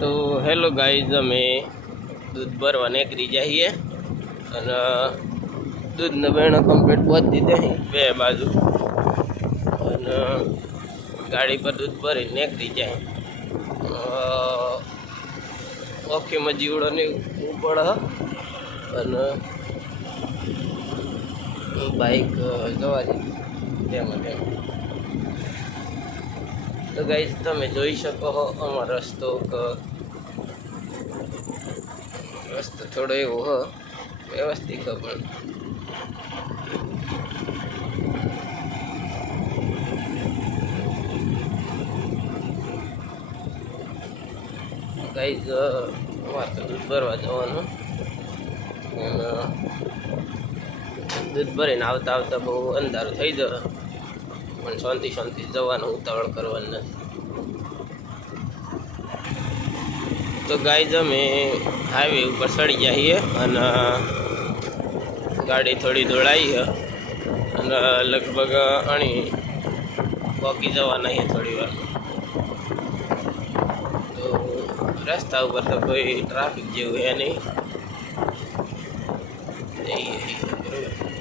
તો hello guys, અમે દૂધ ભરવા નીકળી જઈએ અને દૂધને બેણો કમ્પ્લીટ પહોંચી દે બે બાજુ અને ગાડી પર દૂધ ભરી નીકળી જાય. ઓખીમાં જીવડો ને ઉપડ અને બાઈક જવા દીધી તેમાં તેમ. તો ગાઈઝ તમે જોઈ શકો છો અમારો રસ્તો થોડો એવો હ વ્યવસ્થિત પણ ગાઈઝ અમારે તો દૂધ ભરવા જવાનું અને દૂધ ભરીને આવતા આવતા બહુ અંધારું થઈ જાય પણ શાંતિ જવાનું, ઉતાવળ કરવાનું નથી. તો ગાઈઝ અમે હાઈવે ઉપર ચડી જઈએ અને ગાડી થોડી દોડાવી અને લગભગ અણી પોકી જવાના છે થોડી વાર. તો રસ્તા ઉપર તો કોઈ ટ્રાફિક જેવું હે નહીં. બરાબર.